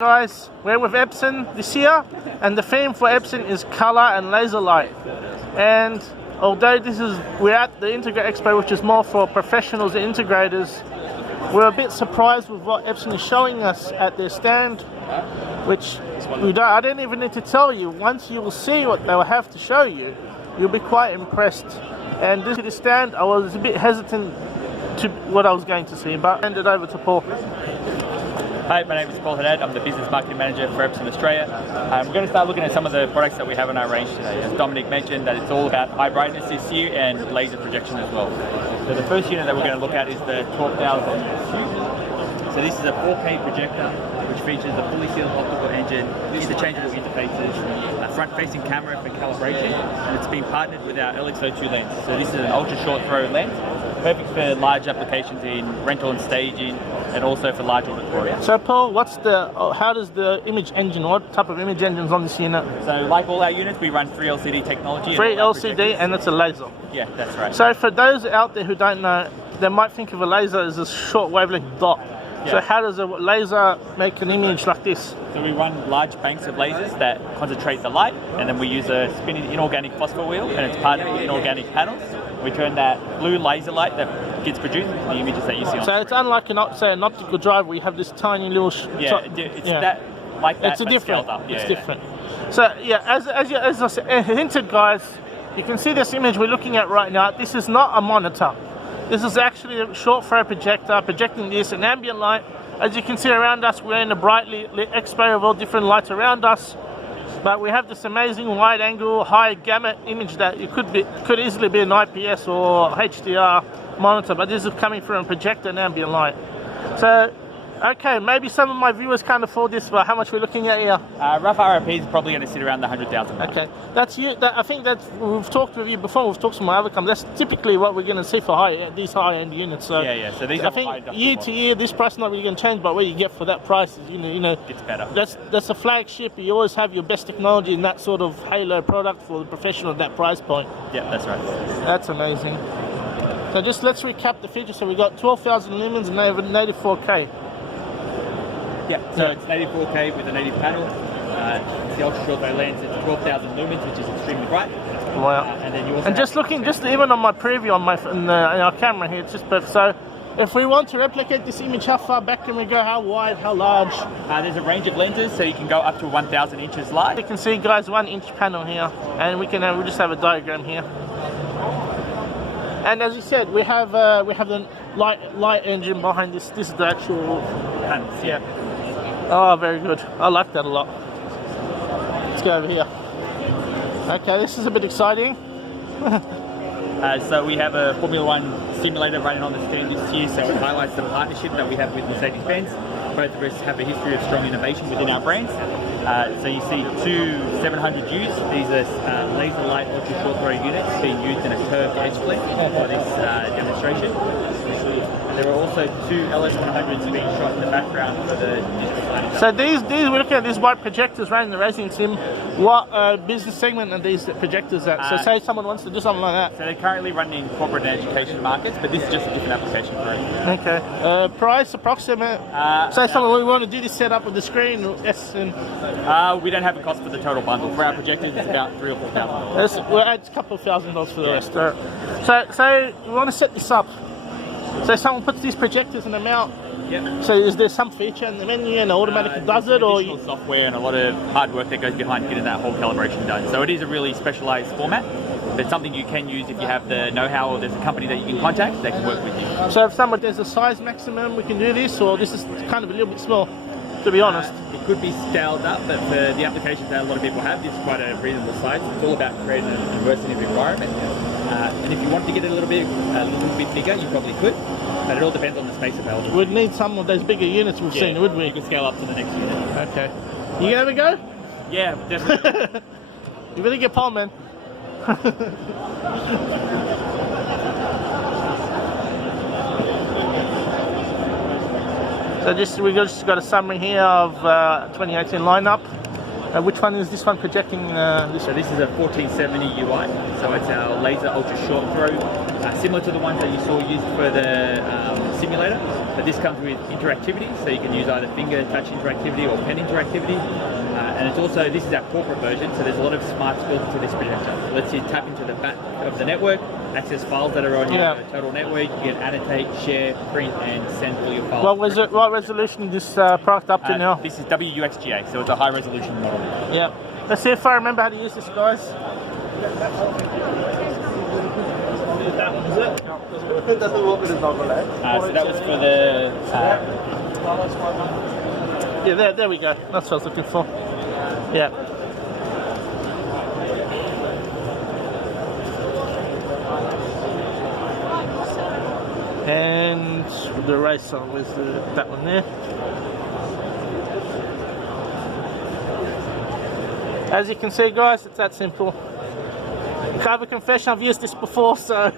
Guys, we're with EPSON this year, and the theme for EPSON is color and laser light. And although we're at the Integrate Expo, which is more for professionals and integrators, we're a bit surprised with what EPSON is showing us at their stand, which I don't even need to tell you. Once you will see what they will have to show you, you'll be quite impressed. And this stand, I was a bit hesitant to what I was going to see, but I handed over to Paul. Hi, my name is Paul Haddad. I'm the Business Marketing Manager for EPSON Australia. We're going to start looking at some of the products that we have in our range today. As Dominic mentioned, that it's all about high brightness this year and laser projection as well. So the first unit that we're going to look at is the 12,000 unit. So this is a 4K projector which features a fully sealed optical engine, interchangeable interfaces, a front-facing camera for calibration, and it's been partnered with our LXO2 lens. So this is an ultra-short throw lens, perfect for large applications in rental and staging, and also for large auditoriums. So Paul, how does the image engine, what type of image engines on this unit? So like all our units, we run 3 LCD technology. 3 LCD and it's a laser? Yeah, that's right. So for those out there who don't know, they might think of a laser as a short wavelength dot. Yeah. So how does a laser make an image like this? So we run large banks of lasers that concentrate the light, and then we use a spinning inorganic phosphor wheel, and it's partnered with inorganic panels. We turn that blue laser light that gets produced into the images that you see on So it's unlike an optical drive where you have this tiny little... It's different. It's different. So yeah, as I hinted, guys, you can see this image we're looking at right now. This is not a monitor. This is actually a short throw projector projecting this in ambient light. As you can see around us, we're in a brightly lit expo of all different lights around us. But we have this amazing wide angle, high gamma image that it could easily be an IPS or HDR monitor, but this is coming through a projector and ambient light. So, okay, maybe some of my viewers can't afford this, but how much we're looking at here? Rough RRP is probably going to sit around the 100,000 mark. Okay, I think we've talked with you before. We've talked to my other companies. That's typically what we're going to see for these high-end units. So yeah. So these I think year to year, this price is not really going to change. But what you get for that price is, it's better. That's a flagship. You always have your best technology in that sort of halo product for the professional at that price point. Yeah, that's right. That's amazing. So just let's recap the features. So we got 12,000 lumens and native 4K. Yeah, so it's native 4K with a native panel. It's the ultra short throw lens. It's 12,000 lumens, which is extremely bright. Wow. And then you also just even on my preview in our camera here, it's just perfect. So if we want to replicate this image, how far back can we go? How wide? How large? There's a range of lenses, so you can go up to 1,000 inches large. You can see, guys, 1-inch panel here, and we just have a diagram here. And as you said, we have the light engine behind this. This is the actual panels. Yeah. Oh, very good. I like that a lot. Let's go over here. Okay, this is a bit exciting. So we have a Formula 1 simulator running on the stand this year, so it highlights the partnership that we have with Mercedes-Benz. Both of us have a history of strong innovation within our brands. So you see 2 700Us. These are laser light ultra short throw units being used in a curved edge flip for this demonstration. There are also 2 LS100s being shot in the background for the digital signage. So we're looking at these white projectors running the racing sim. What business segment are these projectors at? So say someone wants to do something like that. So they're currently running in corporate and education markets, but this is just a different application for it. Okay. Price approximate? Say someone we want to do this setup with the screen. Yes. We don't have a cost for the total bundle. For our projectors, it's about $3,000 or $4,000. We'll add a couple of $1,000 for the rest. So we want to set this up. So someone puts these projectors in the mount. Yep. So is there some feature in the menu and it automatically does it, or additional software and a lot of hard work that goes behind getting that whole calibration done. So it is a really specialized format. But it's something you can use if you have the know-how, or there's a company that you can contact that can work with you. So if there's a size maximum, we can do this, or this is kind of a little bit small, to be honest. It could be scaled up, but for the applications that a lot of people have, this is quite a reasonable size. It's all about creating an immersive environment. And if you want to get it a little bit bigger, you probably could. But it all depends on the space available. We'd need some of those bigger units we've seen, wouldn't we? You could scale up to the next unit. Okay. You gonna have a go? Yeah, definitely. You better get Paul, man. So we just got a summary here of 2018 lineup. Which one is this one projecting? So this is a 1470 UI. So it's our laser ultra short throw, similar to the ones that you saw used for the simulator, but this comes with interactivity, so you can use either finger touch interactivity or pen interactivity. And it's also, this is our corporate version, so there's a lot of smarts built into this projector. It lets you tap into the back of the network, access files that are on your total network. You can annotate, share, print, and send all your files. What resolution is this product up to now? This is WUXGA, so it's a high resolution model. Yeah. Let's see if I remember how to use this, guys. That one, is it? So that was for the... yeah, there we go. That's what I was looking for. Yeah. And the eraser was that one there. As you can see, guys, it's that simple. Can't have a confession, I've used this before, so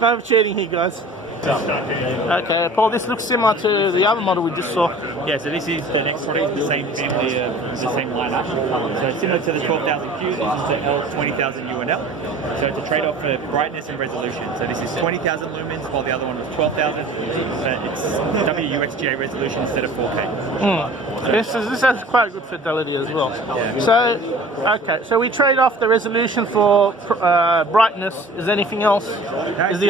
no cheating here, guys. Okay, Paul, this looks similar to the other model we just saw. Yeah, so this is the next product, the same family, the same lineup. So it's similar to the 12,000Q, this is the L20,000 UNL. So it's a trade-off for brightness and resolution. So this is 20,000 lumens, while the other one was 12,000. But it's WUXGA resolution instead of 4K. This has quite good fidelity as well. Yeah. So, okay, so we trade off the resolution for brightness. Is anything else? Is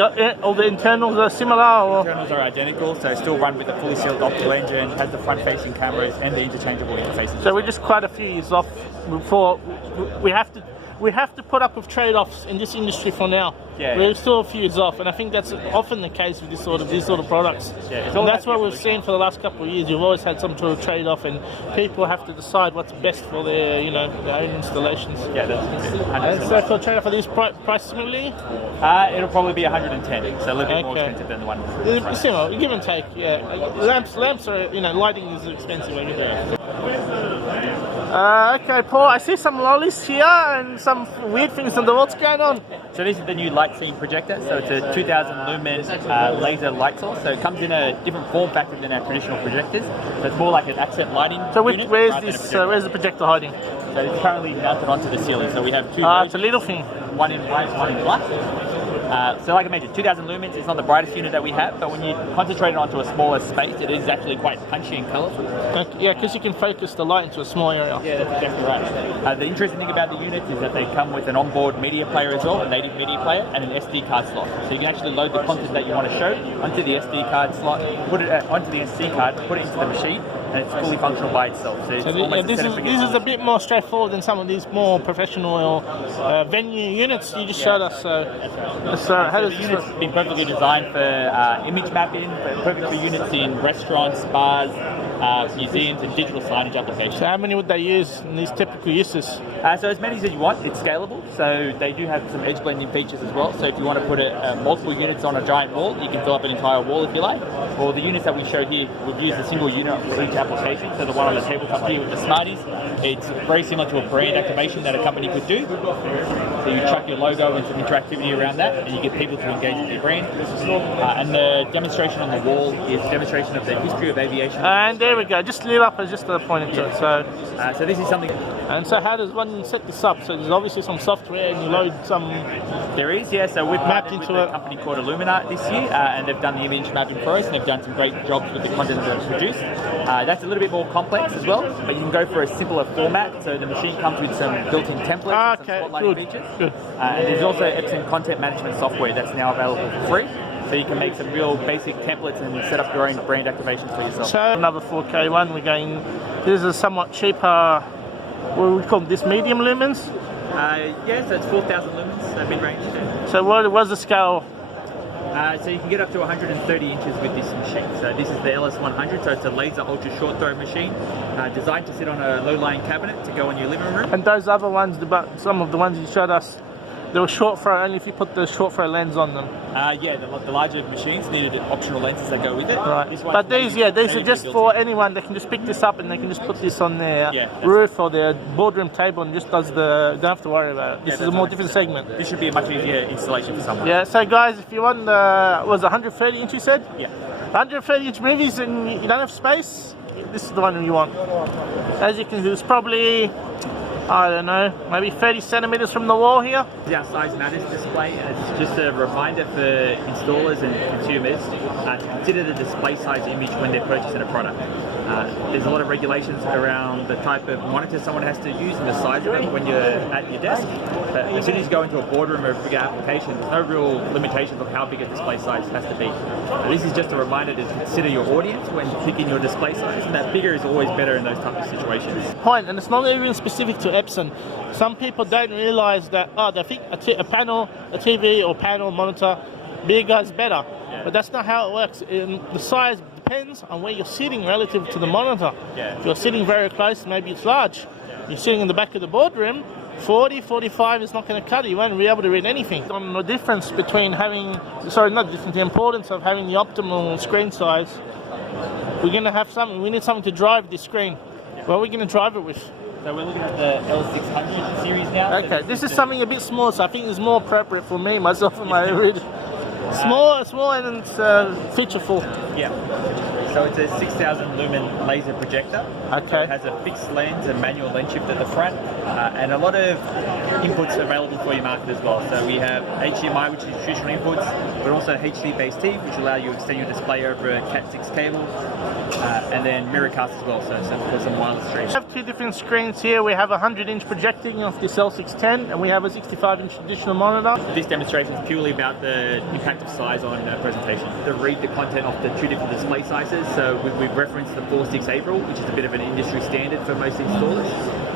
all the internals are similar? Or? Internals are identical, so still run with a fully sealed optical engine, has the front-facing cameras and the interchangeable interfaces. So we're just quite a few years off before we have to put up with trade-offs in this industry for now. Yeah, we're still a few years off, and I think that's often the case with these sort of products. Yeah, and that's what we've seen for the last couple of years. You've always had some sort of trade-off, and people have to decide what's best for their, their own installations. Yeah, that's it. And so for trade-off, are these price similarly? It'll probably be 110, so a little bit more expensive than the one. Similar, give and take. Yeah, lamps are lighting is expensive over there. Okay, Paul, I see some lollies here and some weird things on the wall. What's going on? So this is the new LightScene projector. So it's a 2000 lumen laser light source. So it comes in a different form factor than our traditional projectors. So it's more like an accent lighting unit. Where's the projector hiding? So it's currently mounted onto the ceiling. So we have two. It's a little thing. One in white, one in black. So like I mentioned, 2000 lumens is not the brightest unit that we have, but when you concentrate it onto a smaller space, it is actually quite punchy and colourful. Yeah, because you can focus the light into a small area. Yeah, that's exactly right. The interesting thing about the units is that they come with an onboard media player as well, a native media player, and an SD card slot. So you can actually load the content that you want to show onto the SD card slot, put it onto the SD card, put it into the machine, and it's fully functional by itself. So it's this is a bit more straightforward than some of these more professional venue units you just showed us. So how does the unit's been perfectly designed for image mapping, perfect for units in restaurants, bars, museums, and digital signage applications. So how many would they use in these typical uses? So as many as you want. It's scalable, so they do have some edge blending features as well. So if you want to put multiple units on a giant wall, you can fill up an entire wall if you like. Or the units that we showed here, we've used a single unit for each application. So the one on the tabletop here with the Smarties, it's very similar to a brand activation that a company could do. So you chuck your logo and some interactivity around that, and you get people to engage with your brand. And the demonstration on the wall is a demonstration of the history of aviation. And there we go, just lit up as just pointing to it. So this is something. And so how does one set this up? So there's obviously some software and you load some... There is, yeah. So we've mapped into a company called Illumina this year, and they've done the image mapping for us, and they've done some great jobs with the content that they've produced. That's a little bit more complex as well, but you can go for a simpler format. So the machine comes with some built-in templates and some spotlighting features. Good. And there's also EPSON content management software that's now available for free. So you can make some real basic templates and set up your own brand activations for yourself. So another 4K one, this is somewhat cheaper, what do we call this, medium lumens? Yeah, so it's 4,000 lumens, mid-range. So what was the scale? So you can get up to 130 inches with this machine. So this is the LS100, so it's a laser ultra short throw machine designed to sit on a low-lying cabinet to go in your living room. And those other ones, some of the ones you showed us, they were short throw only if you put the short throw lens on them. Yeah, the larger machines needed optional lenses that go with it. Right. But these are just for anyone. They can just pick this up and they can just put this on their roof or their boardroom table and just don't have to worry about it. This is a more different segment. This should be a much easier installation for someone. Yeah, so guys, if you want, was 130 inch you said? Yeah. 130 inch movies and you don't have space, this is the one you want. As you can see, it's probably I don't know, maybe 30 centimeters from the wall here. Our size matters display, and it's just a reminder for installers and consumers to consider the display size image when they're purchasing a product. There's a lot of regulations around the type of monitor someone has to use and the size of it when you're at your desk. But as soon as you go into a boardroom or a bigger application, there's no real limitations on how big a display size has to be. This is just a reminder to consider your audience when picking your display size, and that bigger is always better in those type of situations. Point, and it's not even specific to EPSON. Some people don't realize that, they think a panel, a TV or panel monitor, bigger is better. Yeah. But that's not how it works. The size depends on where you're sitting relative to the monitor. Yeah. If you're sitting very close, maybe it's large. Yeah. You're sitting in the back of the boardroom, 40, 45 is not going to cut it. You won't be able to read anything. On the difference between having, the importance of having the optimal screen size, we're going to have something, we need something to drive this screen. What are we going to drive it with? So we're looking at the L600 series now. Okay, this is something a bit small, so I think it's more appropriate for me, myself, and my read. Small and it's featureful. Yeah. So it's a 6,000 lumen laser projector. Okay. It has a fixed lens and manual lens shift at the front, and a lot of inputs available for your market as well. So we have HDMI, which is traditional inputs, but also HD-based T, which allow you to extend your display over a Cat6 cable, and then mirrorcast as well, so for some wireless streams. We have two different screens here. We have a 100-inch projecting of this L610, and we have a 65-inch traditional monitor. This demonstration is purely about the impact of size on presentation. To read the content of the two different display sizes, so we've referenced the 4.6 rule, which is a bit of an industry standard for most installers.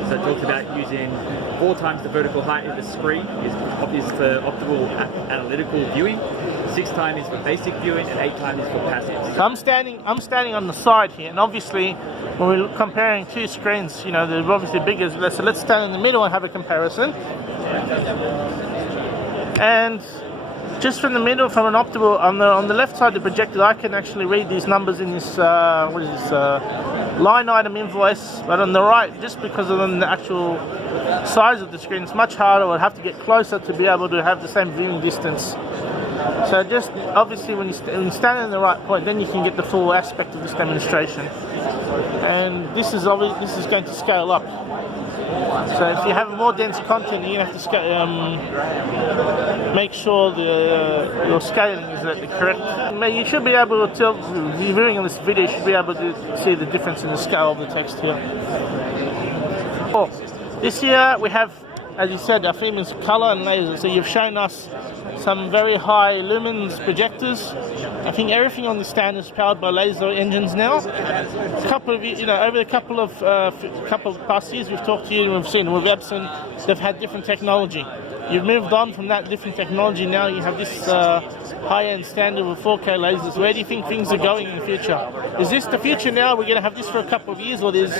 So it talks about using 4 times the vertical height of the screen is for optimal analytical viewing, 6 times is for basic viewing, and 8 times is for passive. So I'm standing on the side here, and obviously when we're comparing two screens, they're obviously bigger. So let's stand in the middle and have a comparison. And just from the middle, from an optimal, on the left side of the projector, I can actually read these numbers in this, line item invoice, but on the right, just because of the actual size of the screen, it's much harder. I'd have to get closer to be able to have the same viewing distance. So just, obviously, when you stand in the right point, then you can get the full aspect of this demonstration. And this is going to scale up. So if you have more dense content, you have to make sure your scaling is at the correct. You should be able to, viewing on this video, you should be able to see the difference in the scale of the text here. This year we have, as you said, our theme is color and laser. So you've shown us some very high lumens projectors. I think everything on the stand is powered by laser engines now. A couple of, over the couple of past years, we've talked to you and we've seen with EPSON, they've had different technology. You've moved on from that different technology. Now you have this high-end standard with 4K lasers. Where do you think things are going in the future? Is this the future now? We're going to have this for a couple of years, or there's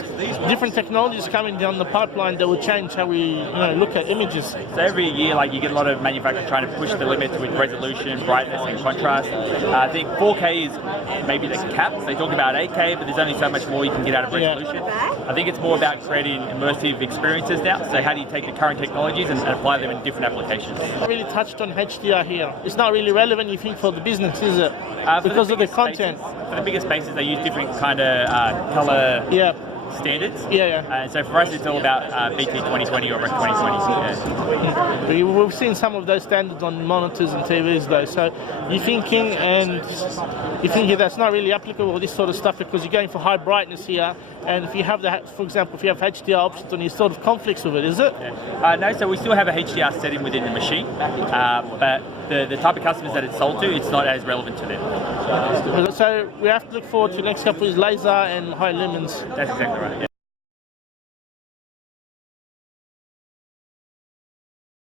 different technologies coming down the pipeline that will change how we look at images? So every year, you get a lot of manufacturers trying to push the limits with resolution, brightness, and contrast. I think 4K is maybe the cap. They talk about 8K, but there's only so much more you can get out of resolution. Yeah. I think it's more about creating immersive experiences now. So how do you take the current technologies and apply them in different applications? I really touched on HDR here. It's not really relevant, you think, for the business, is it? Because of the content. For the bigger spaces, they use different kind of color standards. So for us, it's all about BT 2020 or Rec 2020. We've seen some of those standards on monitors and TVs, though. So you're thinking that's not really applicable, this sort of stuff, because you're going for high brightness here. And if you have that, for example, if you have HDR options, then you sort of conflicts with it, is it? No, so we still have a HDR setting within the machine, but the type of customers that it's sold to, it's not as relevant to them. So we have to look forward to the next couple of years, laser and high lumens. That's exactly right.